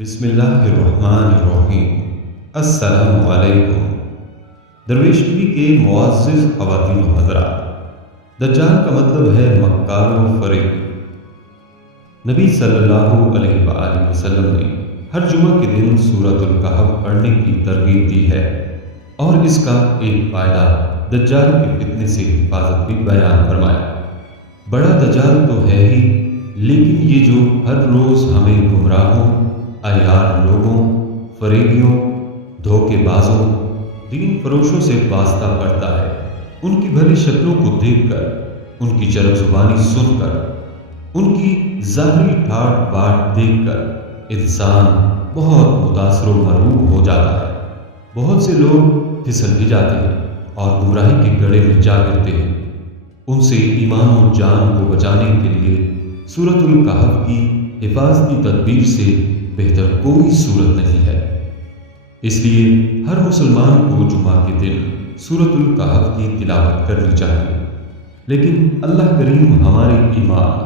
بسم اللہ الرحمن الرحیم۔ السلام علیکم۔ درویش ٹی وی کے معزز خواتین و حضرات، دجال کا مطلب ہے مکار و فریب۔ نبی صلی اللہ علیہ وآلہ وسلم نے ہر جمعہ کے دن سورۃ الکہف پڑھنے کی ترغیب دی ہے، اور اس کا ایک فائدہ دجال کے فتنے سے حفاظت بھی بیان فرمایا۔ بڑا دجال تو ہے ہی، لیکن یہ جو ہر روز ہمیں گمراہوں، عیار لوگوں، فریبیوں، دھوکے بازوں، دین فروشوں سے واسطہ پڑتا ہے، ان کی بھلی شکلوں کو دیکھ کر، ان کی چرب زبانی سن کر، ان کی ظاہری ٹھاٹ باٹ دیکھ کر انسان بہت متاثر و مرعوب ہو جاتا ہے۔ بہت سے لوگ پھسل بھی جاتے ہیں اور گمراہی کے گڑھے میں جا گرتے ہیں۔ ان سے ایمان و جان کو بچانے کے لیے سورۃ الکہف کی حفاظتی تدبیر سے بہتر کوئی صورت نہیں ہے۔ اس لیے ہر مسلمان کو جمعہ کے دن سورۃ الکہف کی تلاوت کرنی چاہیے۔ لیکن اللہ کریم ہمارے ایمان،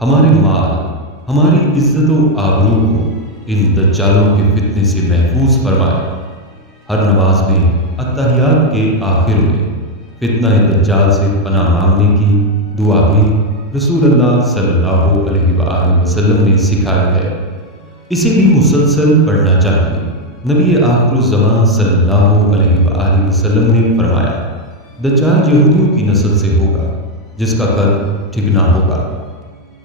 ہمارے مال، ہماری عزت و آبرو کو ان دجالوں کے فتنے سے محفوظ فرمائے۔ ہر نماز میں اتحیات کے آخر میں فتنہ دجال سے پناہ مانگنے کی دعا بھی رسول اللہ صلی اللہ علیہ وآلہ وسلم نے سکھائی ہے۔ اسے بھی مسلسل پڑھنا چاہیے۔ نبی آخر الزمان صلی اللہ علیہ وآلہ وسلم نے فرمایا، دجال یہودیوں کی نسل سے ہوگا جس کا قد ٹھگنا ہوگا،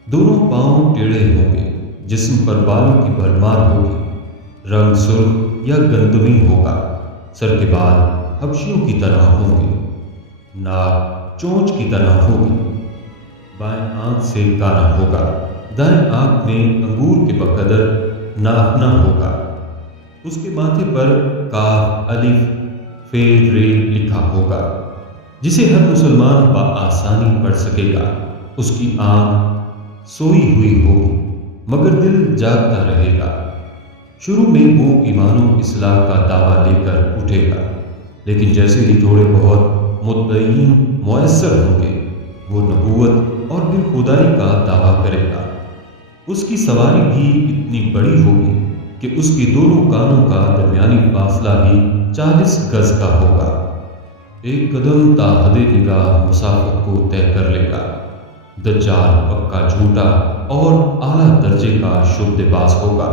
دونوں پاؤں ٹیڑھے ہوں گے، جسم پر بالوں کی بھرمار ہوگی، رنگ سرخ یا گندمی ہوگا، سر کے بال حبشیوں کی طرح ہوں گے، ناک چونچ کی طرح ہوگی، بائیں آنکھ سے کانا ہوگا، دائیں آنکھ میں انگور کے بقدر ناخنا ہوگا، اس کے ماتھے پر کاف الف فے رے لکھا ہوگا، جسے ہر مسلمان بآسانی پڑھ سکے گا۔ اس کی آنکھ سوئی ہوئی ہوگی مگر دل جاگتا رہے گا۔ شروع میں وہ ایمان و اصلاح کا دعویٰ لے کر اٹھے گا، لیکن جیسے ہی تھوڑے بہت مدعین میسر ہوں گے، وہ نبوت اور پھر خدائی کا دعویٰ کرے گا۔ اس کی سواری بھی اتنی بڑی ہوگی کہ اس کی دونوں کانوں کا درمیانی فاصلہ ہی 40 گز کا ہوگا۔ ایک قدم تا حد نگاہ مسافت کو طے کر لے گا۔ دجال پکا جھوٹا اور اعلیٰ درجے کا شبد باز ہوگا۔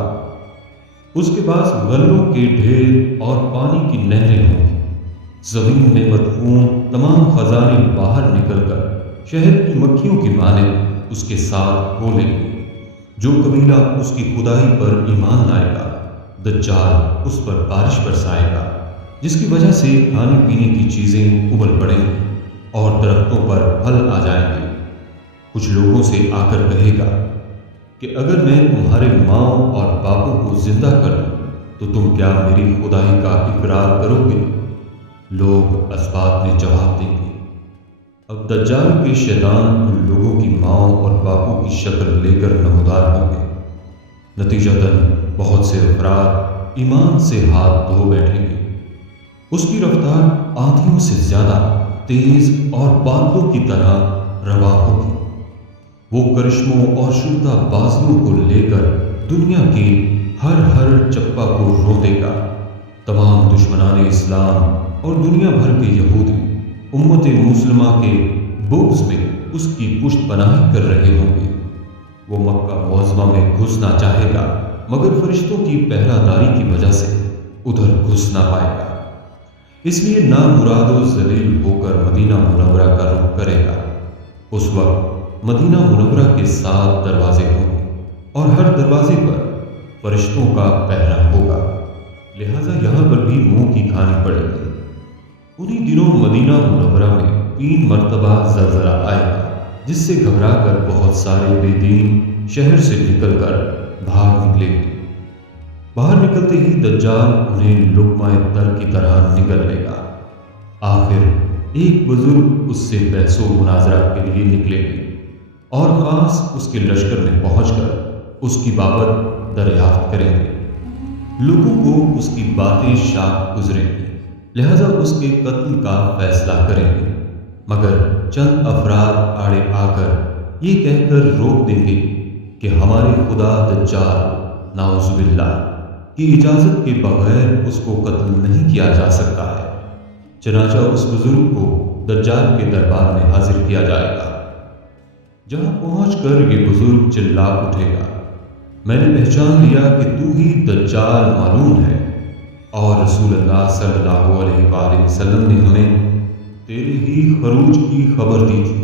اس کے پاس غلوں کے ڈھیر اور پانی کی نہریں ہوں گی۔ زمین میں مدفون تمام خزانے باہر نکل کر شہد کی مکھیوں کی مانند اس کے ساتھ کھولیں گے۔ جو قبیلہ اس کی خدائی پر ایمان لائے گا، دجال اس پر بارش برسائے گا، جس کی وجہ سے کھانے پینے کی چیزیں ابل پڑیں گی اور درختوں پر پھل آ جائیں گے۔ کچھ لوگوں سے آ کر کہے گا کہ اگر میں تمہارے ماں اور باپوں کو زندہ کر دوں تو تم کیا میری خدائی کا اقرار کرو گے؟ لوگ اسباب میں جواب دیں گے، اب دجال کے شیطان ان لوگوں کی ماں اور باپوں کی شکل لے کر نمودار ہوں گے۔ نتیجتاً بہت سے افراد ایمان سے ہاتھ دھو بیٹھیں گے۔ اس کی رفتار آندھیوں سے زیادہ تیز اور بادلوں کی طرح رواں ہوگی۔ وہ کرشموں اور شدہ بازیوں کو لے کر دنیا کے ہر چپا کو رو دے گا۔ تمام دشمنان اسلام اور دنیا بھر کے یہودی امت مسلمہ کے بغض میں اس کی پشت پناہی کر رہے ہوں گے۔ وہ مکہ معظمہ میں گھسنا چاہے گا مگر فرشتوں کی پہرہ داری کی وجہ سے ادھر گھس نہ پائے گا، اس لیے نامراد و ذلیل ہو کر مدینہ منورہ کا رخ کرے گا۔ اس وقت مدینہ منورہ کے 7 دروازے ہوں گے اور ہر دروازے پر فرشتوں کا پہرہ ہوگا، لہذا یہاں پر بھی منہ کی کھانی پڑے گی۔ انہی دنوں مدینہ منورہ میں 3 مرتبہ زلزلہ آئے گا، جس سے گھبرا کر بہت سارے بے دین شہر سے نکل کر باہر نکلیں گے۔ باہر نکلتے ہی دجال انہیں لقمہ تر کی طرح نگل لے گا۔ آخر ایک بزرگ اس سے بحث و مناظرہ کے لیے نکلے گے اور خاص اس کے لشکر میں پہنچ کر اس کی بابت دریافت کریں گے۔ لوگوں کو اس کی باتیں شاق گزریں گی، لہذا اس کے قتل کا فیصلہ کریں گے، مگر چند افراد آڑے آ کر یہ کہہ کر روک دیں گے کہ ہمارے خدا دجال نعوذ باللہ کہ اجازت کے بغیر اس کو قتل نہیں کیا جا سکتا ہے۔ چنانچہ اس بزرگ کو دجال کے دربار میں حاضر کیا جائے گا، جہاں پہنچ کر یہ بزرگ چلا اٹھے گا، میں نے پہچان لیا کہ تو ہی دجال معلوم ہے، اور رسول اللہ صلی اللہ علیہ وآلہ وسلم نے ہمیں تیرے ہی خروج کی خبر دی تھی۔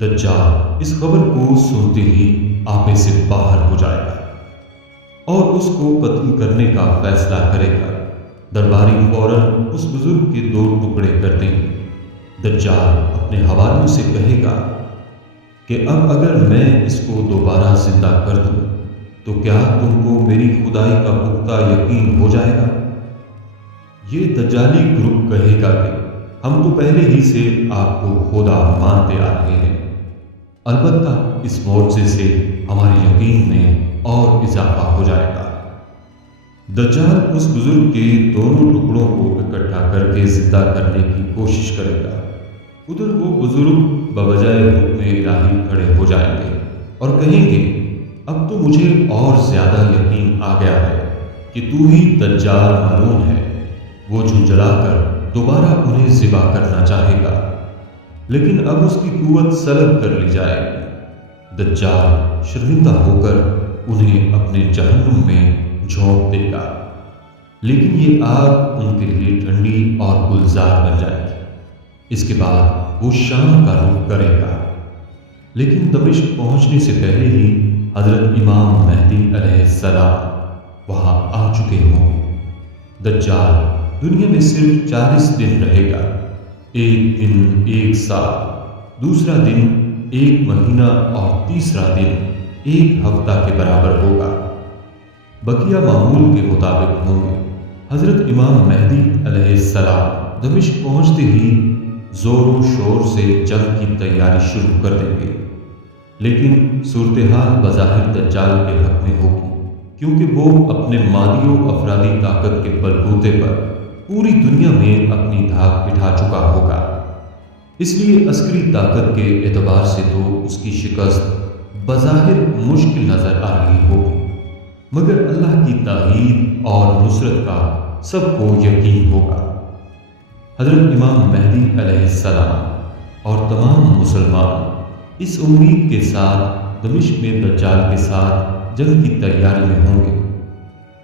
دجال اس خبر کو سنتے ہی آپے سے باہر ہو جائے گا اور اس کو قتل کرنے کا فیصلہ کرے گا۔ درباری فوراً اس بزرگ کے 2 ٹکڑے کر دیں گے۔ دجال اپنے حواریوں سے کہے گا کہ اب اگر میں اس کو دوبارہ زندہ کر دوں تو کیا تم کو میری خدائی کا پختہ یقین ہو جائے گا؟ یہ دجالی گروپ کہے گا کہ ہم تو پہلے ہی سے آپ کو خدا مانتے آ رہے ہیں، البتہ اس معجزے سے ہمارے یقین میں اور اضافہ ہو جائے گا۔ دجال اس بزرگ کے دونوں ٹکڑوں کو اکٹھا کر کے زندہ کرنے کی کوشش کرے گا۔ ادھر وہ بزرگ بوجائے حکم الہی کھڑے ہو جائیں گے اور کہیں گے اب تو مجھے اور زیادہ یقین آ گیا ہے کہ تو ہی دجال ملعون ہے۔ وہ جھنجھلا کر دوبارہ انہیں ذبح کرنا چاہے گا، لیکن اب اس کی قوت سلب کر لی جائے گی۔ دجال شرمندہ ہو کر انہیں اپنے جہنم میں جھونک دے گا، لیکن یہ آگ ان کے لیے ٹھنڈی اور گلزار بن جائے گی۔ اس کے بعد وہ شام کا رخ کرے گا، لیکن دمشق پہنچنے سے پہلے ہی حضرت امام مہدی علیہ السلام وہاں آ چکے ہوں گے۔ دجال دنیا میں صرف 40 دن رہے گا، ایک دن 1 سال، دوسرا دن 1 مہینہ اور تیسرا دن 1 ہفتہ کے برابر ہوگا۔ بقیہ معمول کے مطابق ہوں گے۔ حضرت امام مہدی علیہ السلام دمشق پہنچتے ہی زور و شور سے جنگ کی تیاری شروع کر دیں گے، لیکن صورتحال بظاہر دجال کے حق میں ہوگی، کیونکہ وہ اپنے مادی و افرادی طاقت کے بلبوتے پر پوری دنیا میں اپنی دھاک بٹھا چکا ہوگا۔ اس لیے عسکری طاقت کے اعتبار سے تو اس کی شکست بظاہر مشکل نظر آ رہی ہوگی، مگر اللہ کی تائید اور نصرت کا سب کو یقین ہوگا۔ حضرت امام مہدی علیہ السلام اور تمام مسلمان اس امید کے ساتھ دمشق میں دجال کے ساتھ جنگ کی تیاری میں ہوں گے۔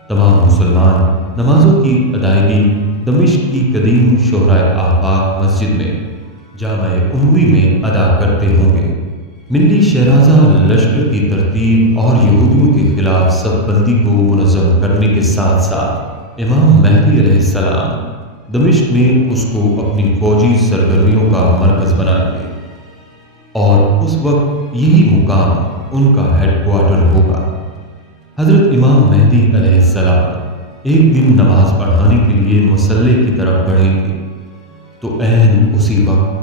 تمام مسلمان نمازوں کی ادائیگی دمشق کی قدیم شہرائے آفاق مسجد میں جامع اموی میں ادا کرتے ہوں گے۔ ملی شہرازہ لشکر کی ترتیب اور یہودیوں کے خلاف صف بندی کو منظم کرنے کے ساتھ ساتھ امام مہدی علیہ السلام دمشق میں اس کو اپنی فوجی سرگرمیوں کا مرکز بنائیں گے، اور اس وقت یہی مقام ان کا ہیڈ کوارٹر ہوگا۔ حضرت امام مہدی علیہ السلام ایک دن نماز پڑھانے کے لیے مصلی کی طرف بڑھیں گے تو عین اسی وقت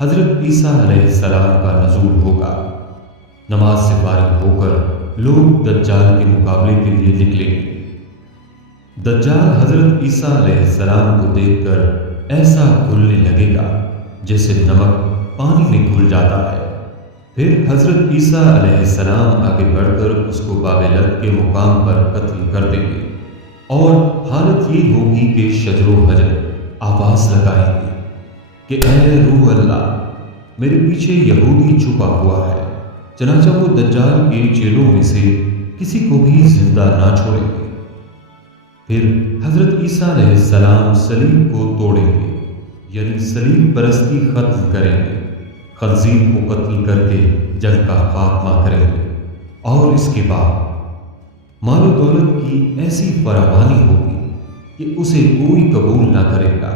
حضرت عیسیٰ علیہ السلام کا نزول ہوگا۔ نماز سے فارغ ہو کر لوگ دجال کے مقابلے کے لیے نکلیں گے۔ دجال حضرت عیسیٰ علیہ السلام کو دیکھ کر ایسا گھلنے لگے گا جیسے نمک پانی میں گھل جاتا ہے۔ پھر حضرت عیسیٰ علیہ السلام آگے بڑھ کر اس کو بابلت کے مقام پر قتل کر دیں گے، اور حالت یہ ہوگی کہ شجر و حجر آواز لگائیں گے کہ اے روح اللہ، میرے پیچھے یہودی چھپا ہوا ہے۔ چنانچہ وہ دجال کے چیلوں میں سے کسی کو بھی زندہ نہ چھوڑیں گے۔ پھر حضرت عیسیٰ علیہ السلام صلیب کو توڑیں گے، یعنی صلیب پرستی ختم کریں گے، خنزیر کو قتل کر کے جنگ کا خاتمہ کریں گے، اور اس کے بعد مال و دولت کی ایسی فراوانی ہوگی کہ اسے کوئی قبول نہ کرے گا،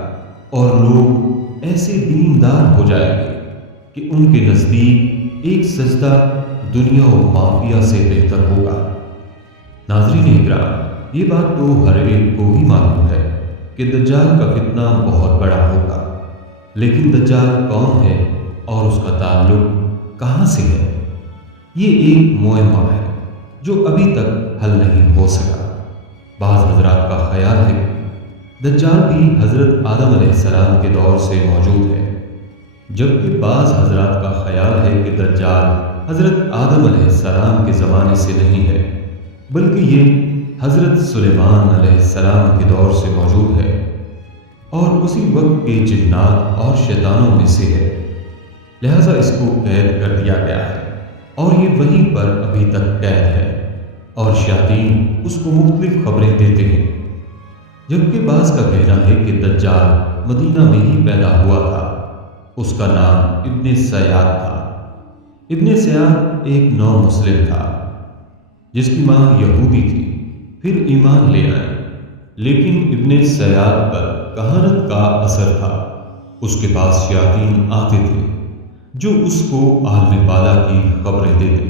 اور لوگ ایسے دیندار ہو جائیں گے کہ ان کے نزدیک ایک سجدہ دنیا و مافیا سے بہتر ہوگا۔ ناظرین اکرام، یہ بات تو ہر ایک کو ہی معلوم ہے کہ دجال کا فتنہ بہت بڑا ہوگا، لیکن دجال کون ہے اور اس کا تعلق کہاں سے ہے، یہ ایک معمہ ہے جو ابھی تک حل نہیں ہو سکا۔ بعض حضرات کا خیال ہے کہ دجال بھی حضرت آدم علیہ السلام کے دور سے موجود ہے، جبکہ بعض حضرات کا خیال ہے کہ دجال حضرت آدم علیہ السلام کے زمانے سے نہیں ہے، بلکہ یہ حضرت سلیمان علیہ السلام کے دور سے موجود ہے اور اسی وقت کے جنات اور شیطانوں میں سے ہے، لہذا اس کو قید کر دیا گیا ہے اور یہ وہیں پر ابھی تک قید ہے اور شیاطین اس کو مختلف خبریں دیتے ہیں۔ جبکہ بعض کا کہنا ہے کہ دجال مدینہ میں ہی پیدا ہوا تھا، اس کا نام ابن سیاد تھا۔ ابن سیاد ایک نو مسلم تھا جس کی ماں یہودی تھی، پھر ایمان لے آئے، لیکن ابن سیاد پر کہانت کا اثر تھا۔ اس کے پاس شیاطین آتے تھے جو اس کو عالم بالا کی خبریں دیتے۔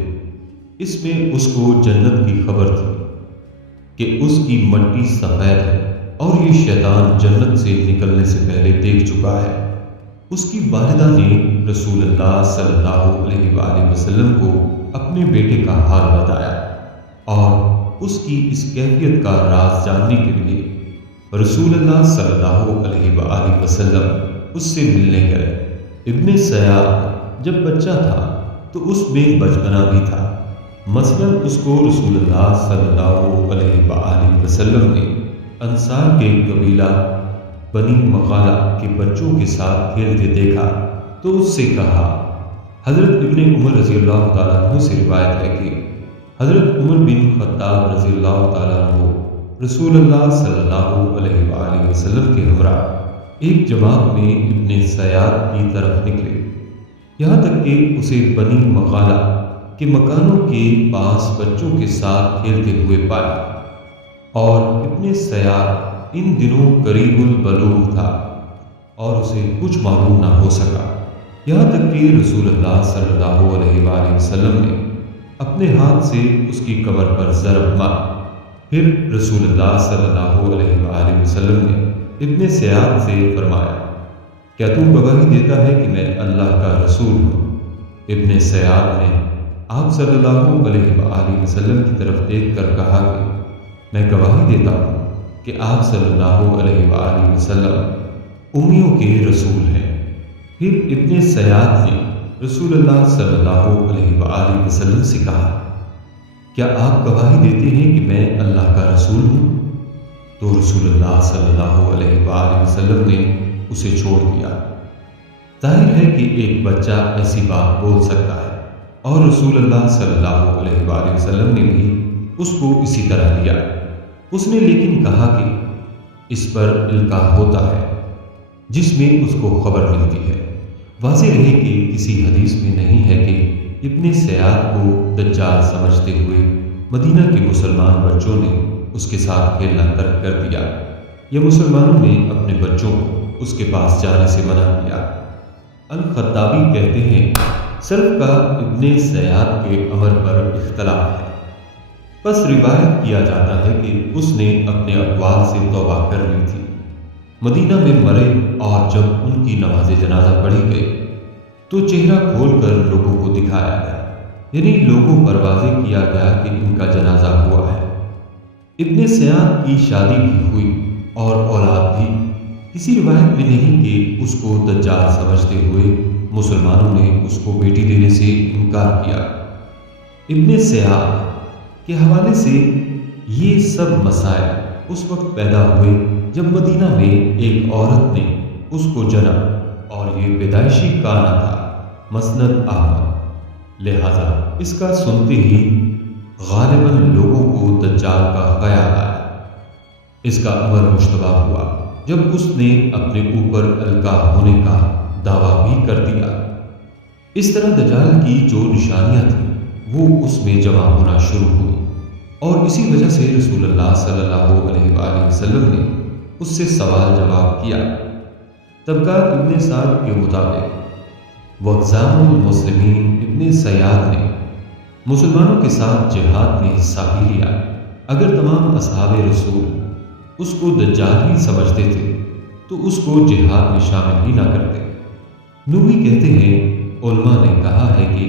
اس میں اس کو جنت کی خبر تھی کہ اس کی مٹی سفید ہے اور یہ شیطان جنت سے نکلنے سے پہلے دیکھ چکا ہے۔ اس کی والدہ نے رسول اللہ صلی اللہ علیہ وآلہ وسلم کو اپنے بیٹے کا حال بتایا اور اس کی اس کیفیت کا راز جاننے کے لیے رسول اللہ صلی اللہ علیہ وآلہ وسلم اس سے ملنے گئے۔ ابن سیاد جب بچہ تھا تو اس میں بچپنا بھی تھا، مثلا اس کو رسول اللہ صلی اللہ علیہ وآلہ وسلم نے انصار کے قبیلہ بنی مغالہ کے بچوں کے ساتھ کھیلتے دیکھا تو اس سے کہا۔ حضرت ابن عمر رضی اللہ تعالیٰ عنہ سے روایت ہے کہ حضرت عمر بن خطاب رضی اللہ تعالیٰ عنہ رسول اللہ صلی اللہ علیہ وآلہ وسلم کے ہمراہ ایک جماعت میں ابن سیاد کی طرف نکلے، یہاں تک کہ اسے بنی مغالہ کے مکانوں کے پاس بچوں کے ساتھ کھیلتے ہوئے پایا، اور ابن سیاد ان دنوں قریب البلوغ تھا اور اسے کچھ معلوم نہ ہو سکا، یہاں تک کہ رسول اللہ صلی اللہ علیہ وآلہ وسلم نے اپنے ہاتھ سے اس کی کمر پر ضرب ماری۔ پھر رسول اللہ صلی اللہ علیہ وآلہ وسلم نے ابن سیاد سے فرمایا، کیا تو گواہی دیتا ہے کہ میں اللہ کا رسول ہوں؟ ابن سیاد نے آپ صلی اللہ علیہ وآلہ وسلم کی طرف دیکھ کر کہا کہ میں گواہی دیتا ہوں کہ آپ صلی اللہ علیہ وآلہ وسلم امیوں کے رسول ہیں۔ پھر ابن سیاد نے رسول اللہ صلی اللہ علیہ وآلہ وسلم سے کہا، کیا آپ گواہی دیتے ہیں کہ میں اللہ کا رسول ہوں؟ تو رسول اللہ صلی اللہ علیہ وآلہ وسلم نے اسے چھوڑ دیا۔ ظاہر ہے کہ ایک بچہ ایسی بات بول سکتا ہے اور رسول اللہ صلی اللہ علیہ وآلہ وسلم نے بھی اس کو اسی طرح لیا۔ اس نے لیکن کہا کہ اس پر القاء ہوتا ہے جس میں اس کو خبر ملتی ہے۔ واضح رہے کہ کسی حدیث میں نہیں ہے کہ ابن سیاد کو دجال سمجھتے ہوئے مدینہ کے مسلمان بچوں نے اس کے ساتھ کھیلنا ترک کر دیا یا مسلمانوں نے اپنے بچوں کو اس کے پاس جانے سے منع کیا۔ الخطابی کہتے ہیں سلف کا ابن سیاد کے امر پر اختلاف ہے، بس روایت کیا جاتا ہے کہ اس نے اپنے اقوال سے توبہ کر لی تھی، مدینہ میں مرے اور جب ان کی نماز جنازہ پڑھی گئی تو چہرہ کھول کر لوگوں کو دکھایا گیا، یعنی لوگوں پر واضح کیا گیا کہ ان کا جنازہ ہوا ہے۔ ابن سیاد کی شادی بھی ہوئی اور اولاد بھی، کسی روایت میں نہیں کہ اس کو دجال سمجھتے ہوئے مسلمانوں نے اس کو بیٹی دینے سے انکار کیا۔ ابن سیاد کے حوالے سے یہ سب مسائل اس وقت پیدا ہوئے جب مدینہ میں ایک عورت نے اس کو جنا اور یہ پیدائشی کانا تھا، مسند احمد، لہذا اس کا سنتے ہی غالباً لوگوں کو دجال کا خیال آیا۔ اس کا امر مشتبہ ہوا جب اس نے اپنے اوپر القاء ہونے کا دعویٰ بھی کر دیا۔ اس طرح دجال کی جو نشانیاں تھیں وہ اس میں جمع ہونا شروع ہوئی اور اسی وجہ سے رسول اللہ صلی اللہ علیہ وآلہ وسلم نے اس سے سوال جواب کیا۔ طبقات ابن سعد کے مطابق وقزام المسلمین ابن سیاد نے مسلمانوں کے ساتھ جہاد میں حصہ بھی لیا۔ اگر تمام اصحاب رسول اس کو دجال ہی سمجھتے تھے تو اس کو جہاد میں شامل ہی نہ کرتے۔ نووی کہتے ہیں علماء نے کہا ہے کہ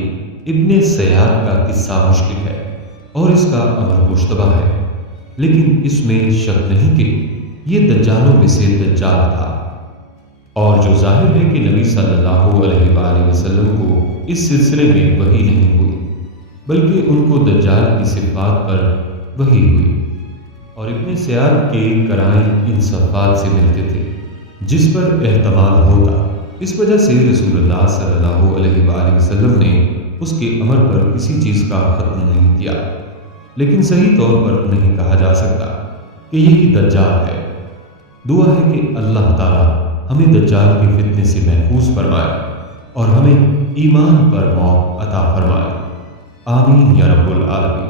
ابن سیاد کا قصہ مشکل ہے اور اس کا امر مشتبہ ہے، لیکن اس میں شک نہیں کہ یہ دجالوں میں سے دجال تھا، اور جو ظاہر ہے کہ نبی صلی اللہ علیہ وآلہ وسلم کو اس سلسلے میں وحی نہیں ہوئی، بلکہ ان کو دجال کی صفات پر وحی ہوئی اور ابن سیاد کے قرائن ان صفات سے ملتے تھے جس پر اہتمام ہوتا۔ اس وجہ سے رسول اللہ صلی اللہ علیہ وآلہ وسلم نے اس کے عمل پر کسی چیز کا ختم نہیں کیا، لیکن صحیح طور پر نہیں کہا جا سکتا کہ یہی دجال ہے۔ دعا ہے کہ اللہ تعالیٰ ہمیں دجال کے فتنے سے محفوظ فرمائے اور ہمیں ایمان پر موت عطا فرمائے، آمین یا رب العالمین۔